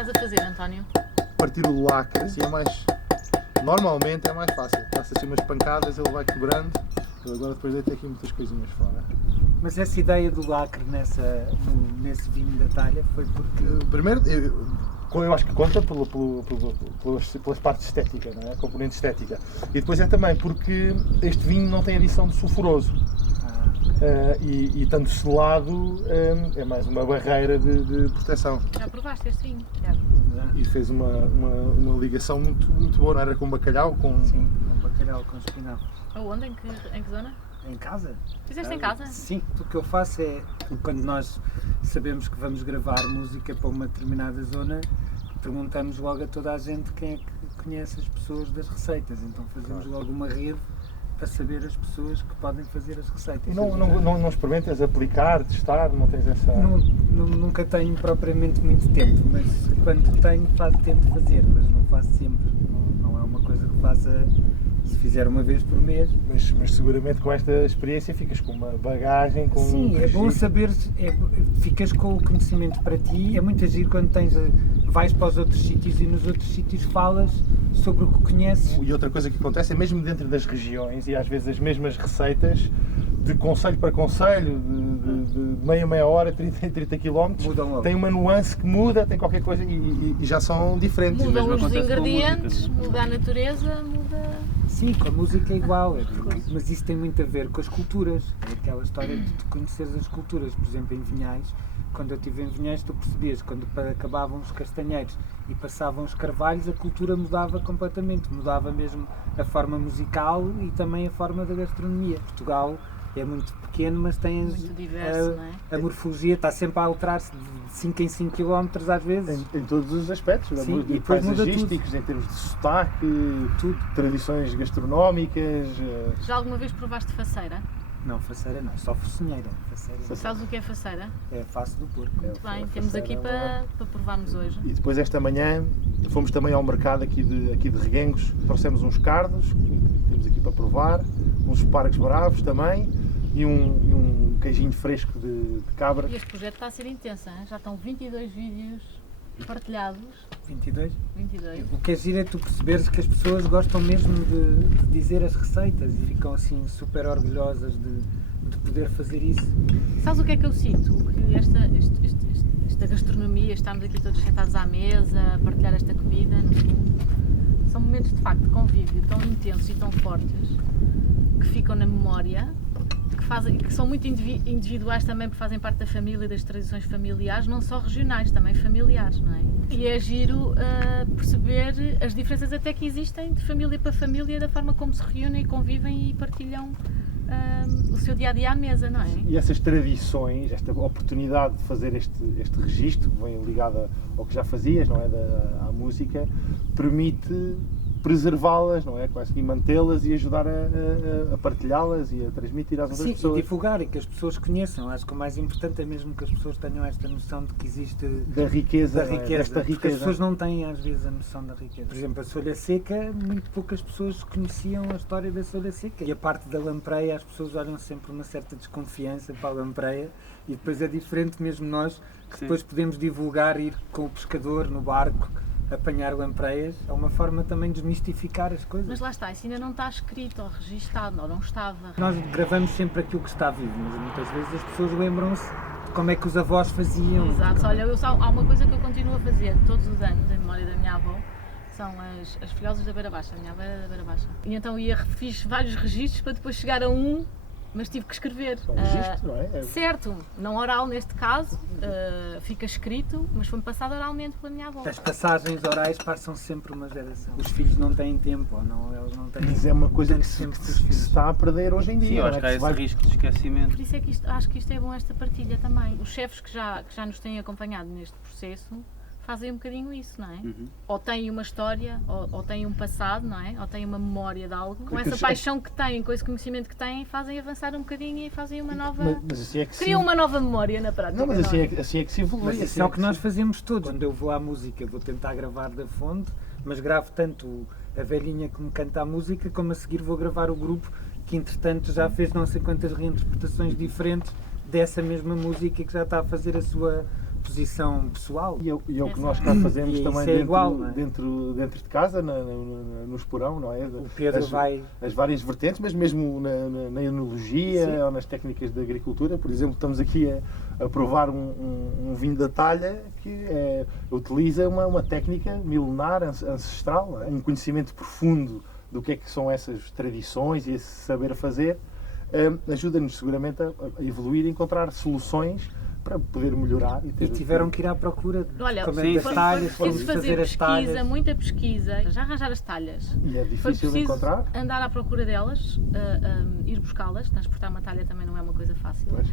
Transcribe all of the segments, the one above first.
estás a fazer, António? Partir o lacre, assim é mais... Normalmente é mais fácil. Passa assim umas pancadas, ele vai quebrando. Eu agora depois deitei aqui muitas coisinhas fora. Mas essa ideia do lacre nesse vinho da talha foi porque... Primeiro, eu acho que conta pelas partes estéticas, não é? A componente estética. E depois é também porque este vinho não tem adição de sulfuroso. E estando selado, é mais uma barreira de proteção. Já provaste este vinho, Tiago? E fez uma ligação muito boa, não era com bacalhau? Sim, com bacalhau, com espinafres. Aonde? Em que zona? Em casa? Fizeste em casa? Sim, o que eu faço é, quando nós sabemos que vamos gravar música para uma determinada zona, perguntamos logo a toda a gente quem é que conhece as pessoas das receitas, então fazemos logo uma rede para saber as pessoas que podem fazer as receitas. E não experimentas aplicar, testar, não tens essa... Nunca tenho propriamente muito tempo, mas quando tenho tento fazer, mas não faço sempre, não é uma coisa que faça... Se fizer uma vez por mês. Mas seguramente com esta experiência ficas com uma bagagem, com Sim, é bom saber, ficas com o conhecimento para ti. É muito agir quando vais para os outros sítios e nos outros sítios falas sobre o que conheces. E outra coisa que acontece é mesmo dentro das regiões e às vezes as mesmas receitas, de concelho para concelho, de meia hora, 30 km, tem uma nuance que muda, tem qualquer coisa e já são diferentes. Mudam os ingredientes, muda a natureza, muda... Sim, com a música é igual, mas isso tem muito a ver com as culturas. É aquela história de conheceres as culturas. Por exemplo, em Vinhais, quando eu estive em Vinhais, tu percebias, quando acabavam os castanheiros e passavam os carvalhos, a cultura mudava completamente. Mudava mesmo a forma musical e também a forma da gastronomia. Portugal é muito pequeno, mas tem muito diverso, não é? A morfologia está sempre a alterar-se de 5 em 5 km às vezes. Em todos os aspectos, sim, e paisagísticos, em termos de sotaque, tudo, tradições gastronómicas. Já alguma vez provaste faceira? Não, faceira não, só focinheira. Sabes o que é faceira? É a face do porco. Muito bem, temos aqui para provarmos hoje. E depois esta manhã fomos também ao mercado aqui de Reguengos, trouxemos uns cardos, que temos aqui para provar, uns espargos bravos também e um queijinho fresco de cabra. E este projeto está a ser intenso, hein? Já estão 22 vídeos partilhados. 22? 22. O que é giro é tu perceberes que as pessoas gostam mesmo de dizer as receitas e ficam assim super orgulhosas de poder fazer isso. Sabes o que é que eu sinto? Que esta gastronomia, estamos aqui todos sentados à mesa, a partilhar esta comida, no fundo, são momentos de facto de convívio tão intensos e tão fortes que ficam na memória, que são muito individuais também, porque fazem parte da família e das tradições familiares, não só regionais, também familiares, não é? E é giro perceber as diferenças até que existem de família para família, da forma como se reúnem e convivem e partilham o seu dia-a-dia à mesa, não é? E essas tradições, esta oportunidade de fazer este registro, que vem ligado ao que já fazias, não é? À música, permite preservá-las, não é? Conseguir mantê-las e ajudar a partilhá-las e a transmitir às outras pessoas. E divulgar e que as pessoas conheçam. Acho que o mais importante é mesmo que as pessoas tenham esta noção de que existe da riqueza, desta riqueza. Porque as pessoas não têm às vezes a noção da riqueza. Por exemplo, a Solha Seca, muito poucas pessoas conheciam a história da Solha Seca. E a parte da lampreia, as pessoas olham sempre uma certa desconfiança para a lampreia e depois é diferente mesmo nós, que depois podemos divulgar, ir com o pescador no barco, apanhar lampreias, é uma forma também de desmistificar as coisas. Mas lá está, isso ainda não está escrito ou registado, ou não estava. Nós gravamos sempre aquilo que está vivo, mas muitas vezes as pessoas lembram-se de como é que os avós faziam. Exato, olha, há uma coisa que eu continuo a fazer todos os anos, em memória da minha avó, são as filhosas da Beira Baixa, a minha avó era da Beira Baixa. E então fiz vários registros para depois chegar a um, mas tive que escrever. Um registro, não é? Certo, não oral neste caso, fica escrito, mas foi-me passado oralmente pela minha avó. As passagens orais passam sempre uma geração. Os filhos não têm tempo, ou não, eles não têm. Mas é uma coisa que se está a perder hoje em dia. Sim, eu acho que há esse risco de esquecimento. Por isso é que acho que isto é bom, esta partilha também. Os chefes que já nos têm acompanhado neste processo fazem um bocadinho isso, não é? Uhum. Ou têm uma história, ou têm um passado, não é? Ou têm uma memória de algo. Com essa paixão que têm, com esse conhecimento que têm, fazem avançar um bocadinho e fazem uma nova... Mas assim é que criam uma nova memória na prática. Não, mas assim é que se evolui. Mas isso é o que nós fazemos todos. Quando eu vou à música, vou tentar gravar da fonte, mas gravo tanto a velhinha que me canta a música, como a seguir vou gravar o grupo que entretanto já fez não sei quantas reinterpretações diferentes dessa mesma música, que já está a fazer a sua posição pessoal. E é o que nós cá fazemos E também isso é dentro, igual, não é? dentro de casa, no esporão, não é? O Pedro vai... As várias vertentes, mas mesmo na enologia Sim. ou nas técnicas de agricultura. Por exemplo, estamos aqui a provar um vinho da talha que utiliza uma técnica milenar, ancestral, não é? Um conhecimento profundo do que é que são essas tradições e esse saber fazer, ajuda-nos seguramente a evoluir e encontrar soluções para poder melhorar. E tiveram que ir à procura Olha, também das foi talhas, preciso fomos fazer as talhas. pesquisa, muita pesquisa, já arranjar as talhas. E é Foi difícil de preciso encontrar. andar à procura delas, ir buscá-las, transportar uma talha também não é uma coisa fácil. Pois.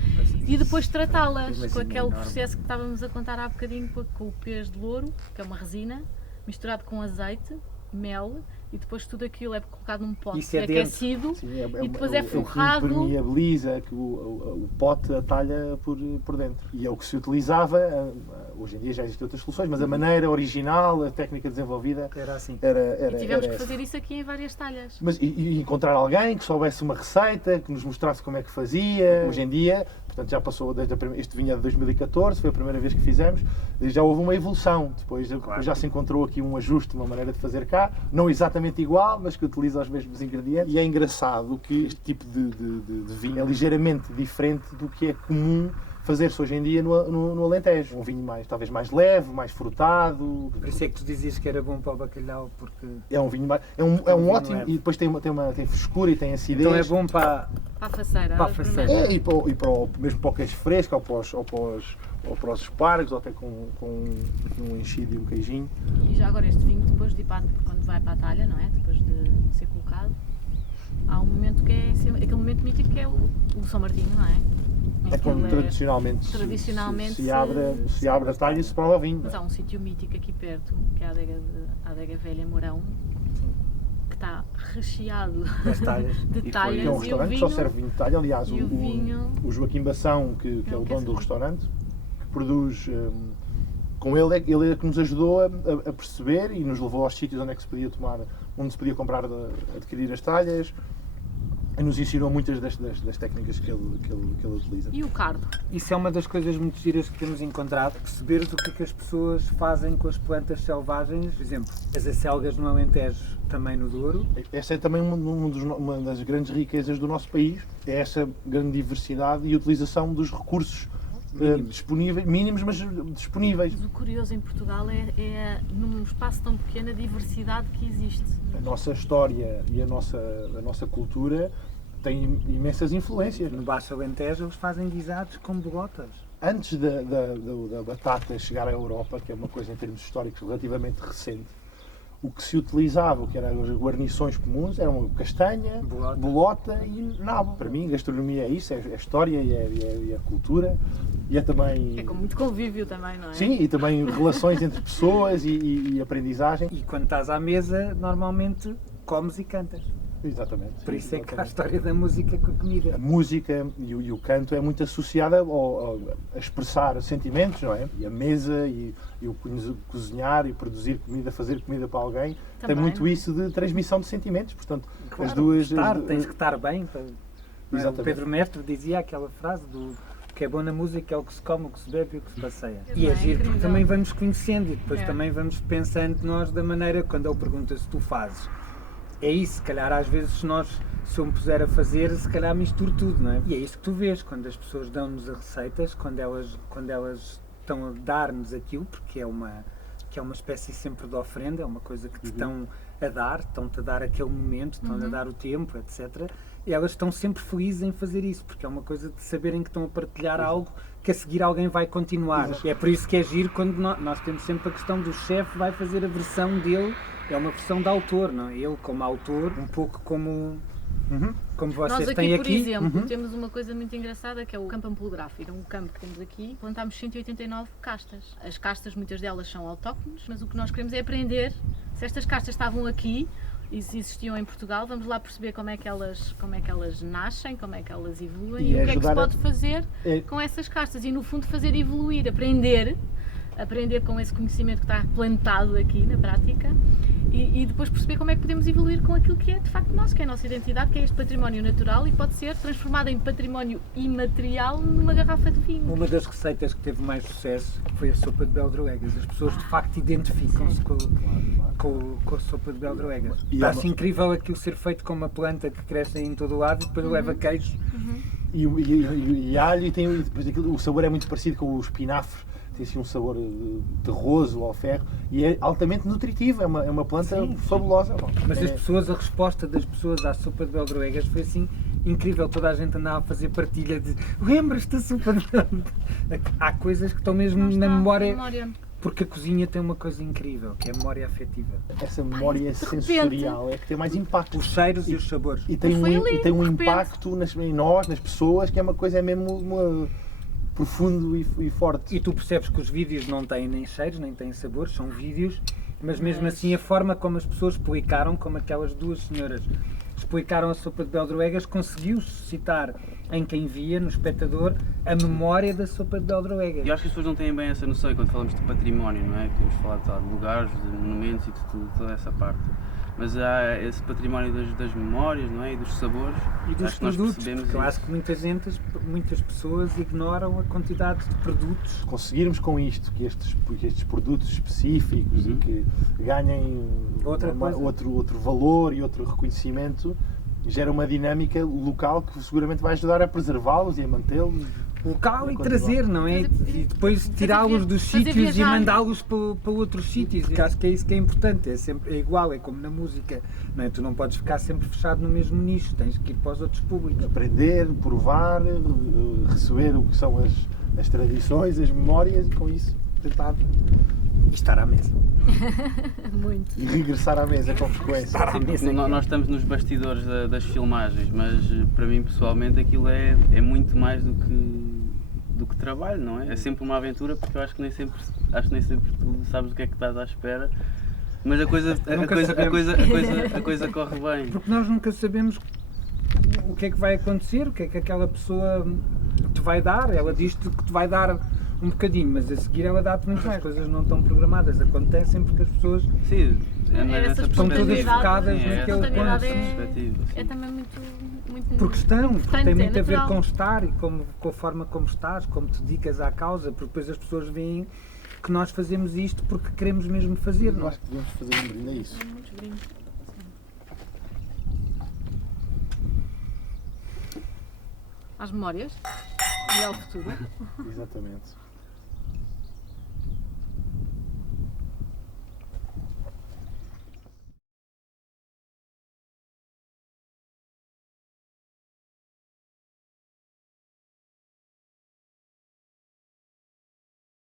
E depois tratá-las Imagina, com aquele enorme. processo que estávamos a contar há bocadinho com o pês de louro, que é uma resina, misturado com azeite, mel, e depois tudo aquilo é colocado num pote Isso é dentro. aquecido. Sim, E depois é o que forrado. impermeabiliza que o pote, a talha por dentro. E é o que se utilizava, hoje em dia já existem outras soluções, mas a maneira original, a técnica desenvolvida Era assim. era E tivemos era que essa. fazer isso aqui em várias talhas. Mas e encontrar alguém que soubesse uma receita, que nos mostrasse como é que fazia. Hoje em dia, portanto já passou desde este vinho é de 2014, foi a primeira vez que fizemos, e já houve uma evolução. Depois já se encontrou aqui um ajuste, uma maneira de fazer cá, não exatamente igual, mas que utiliza os mesmos ingredientes. E é engraçado que este tipo de vinho é ligeiramente diferente do que é comum fazer-se hoje em dia no Alentejo. Um vinho talvez mais leve, mais frutado. Por isso é que tu dizias que era bom para o bacalhau, porque... É um vinho mais, é um vinho ótimo, leve. e depois tem frescura e tem acidez. Então é bom para... Para a faceira. Para a faceira. Mesmo para o queijo fresco, ou para os espargos, ou até com um enchido e um queijinho. E já agora este vinho, depois de ir quando vai para a talha, não é? Depois de ser colocado, há um momento que é aquele momento mítico que é o São Martinho, não é? É quando Aquilo tradicionalmente se abre a talha e se prova o vinho. Mas há um sítio mítico aqui perto, que é a Adega Velha Mourão, que está recheado Das talhas. de E talhas é um e o restaurante que vinho. só serve vinho de talha. Aliás, e o vinho- o Joaquim Bação, que é o dono do restaurante, que produz com ele é que nos ajudou a perceber e nos levou aos sítios onde é que se podia onde se podia comprar, adquirir as talhas. E nos ensinou muitas das técnicas que ele utiliza. E o cardo. Isso é uma das coisas muito giras que temos encontrado, perceberes o que é que as pessoas fazem com as plantas selvagens. Por exemplo, as acelgas no Alentejo, também no Douro. Essa é também uma das grandes riquezas do nosso país, é essa grande diversidade e utilização dos recursos disponíveis, mínimos, mas disponíveis. Mas o curioso em Portugal é num espaço tão pequeno, a diversidade que existe. A nossa história e a nossa cultura têm imensas influências. No Baixo Alentejo eles fazem guisados com bolotas. Antes da batata chegar à Europa, que é uma coisa em termos históricos relativamente recente, o que se utilizava, o que eram as guarnições comuns, eram castanha, bolota e nabo. Para mim, gastronomia é isso, é a história e a cultura. E é também... É com muito convívio também, não é? Sim, e também relações entre pessoas e aprendizagem. E quando estás à mesa, normalmente comes e cantas. Exatamente. Por isso é que há a Exatamente. história da música com a comida. A música e o canto é muito associada a expressar sentimentos, não é? E a mesa e o cozinhar e produzir comida, fazer comida para alguém, Também, tem muito não é? isso de transmissão de sentimentos. Portanto, Claro, as duas... tens que estar bem. Não é? O Exatamente. Pedro Mestre dizia aquela frase do que é bom na música é o que se come, o que se bebe e o que se passeia. É E é bem, giro porque incrível. também vamos conhecendo e depois É. também vamos pensando nós da maneira, quando ele pergunta se tu fazes. É isso, se calhar às vezes se eu me puser a fazer, se calhar misturo tudo, não é? E é isso que tu vês, quando as pessoas dão-nos as receitas, quando elas estão a dar-nos aquilo, porque é uma espécie sempre de oferenda, é uma coisa que te estão a dar, estão-te a dar aquele momento, estão-te a dar o tempo, etc. E elas estão sempre felizes em fazer isso, porque é uma coisa de saberem que estão a partilhar algo que a seguir alguém vai continuar. E é por isso que é giro quando nós temos sempre a questão do chefe vai fazer a versão dele, é uma versão de autor, não é? Ele como autor, um pouco como vocês Nós aqui, têm por aqui. exemplo, temos uma coisa muito engraçada que é o campo ampelográfico. É um campo que temos aqui, plantámos 189 castas. As castas, muitas delas são autóctones, mas o que nós queremos é aprender se estas castas estavam aqui e se existiam em Portugal. Vamos lá perceber como é que elas nascem, como é que elas evoluem e o que é que se ajudar pode fazer com essas castas. E no fundo fazer evoluir, aprender aprender com esse conhecimento que está plantado aqui na prática e depois perceber como é que podemos evoluir com aquilo que é de facto nosso, que é a nossa identidade, que é este património natural e pode ser transformado em património imaterial numa garrafa de vinho. Uma das receitas que teve mais sucesso foi a sopa de beldroegas. As pessoas de facto identificam-se com a sopa de beldroegas. E Acho incrível aquilo ser feito com uma planta que cresce em todo o lado e depois leva queijo. E alho, e depois o sabor é muito parecido com o espinafre, tem assim um sabor terroso ao ferro e é altamente nutritivo, é uma planta fabulosa. Mas a resposta das pessoas à sopa de beldroegas foi assim incrível, toda a gente andava a fazer partilha de lembras-te da sopa de beldroegas? Há coisas que estão mesmo na memória. Porque a cozinha tem uma coisa incrível, que é a memória afetiva. Essa memória sensorial é que tem mais impacto. Os cheiros e os sabores. E tem um impacto em nós, nas pessoas, que é uma coisa mesmo profundo e forte. E tu percebes que os vídeos não têm nem cheiros, nem têm sabores, são vídeos, mas mesmo assim a forma como as pessoas explicaram, como aquelas duas senhoras explicaram a sopa de beldroegas, conseguiu suscitar em quem via, no espectador, a memória da sopa de beldroegas. Eu acho que as pessoas não têm bem essa noção quando falamos de património, não é? Temos falado de lugares, de monumentos e de toda essa parte. Mas há esse património das memórias, não é? E dos sabores. E dos produtos, porque eu acho que muitas pessoas ignoram a quantidade de produtos. Conseguirmos com isto que estes produtos específicos e que ganhem outro valor e outro reconhecimento, gera uma dinâmica local que seguramente vai ajudar a preservá-los e a mantê-los. Local e trazer, não é? E depois tirá-los dos sítios e mandá-los para outros sítios. Porque acho que é isso que é importante, é igual, é como na música, não é? Tu não podes ficar sempre fechado no mesmo nicho, tens que ir para os outros públicos. Aprender, provar, receber o que são as tradições, as memórias e com isso tentar estar à mesa. Muito. E regressar à mesa com frequência. Nós estamos nos bastidores das filmagens, mas para mim pessoalmente aquilo é muito mais do que trabalho, não é? É sempre uma aventura porque eu acho que nem sempre tu sabes o que é que estás à espera, mas a coisa corre bem. Porque nós nunca sabemos o que é que vai acontecer, o que é que aquela pessoa te vai dar. Ela diz-te que te vai dar um bocadinho, mas a seguir ela dá-te muito mais. As coisas não estão programadas, acontecem porque as pessoas estão todas focadas naquele ponto. É também muito porque tem muito a ver natural. com estar e com a forma como estás, como te dedicas à causa, porque depois as pessoas veem que nós fazemos isto porque queremos mesmo fazer. Eu acho que devemos fazer um brinde a isso. Muitos brindes. Às memórias e ao futuro. Exatamente.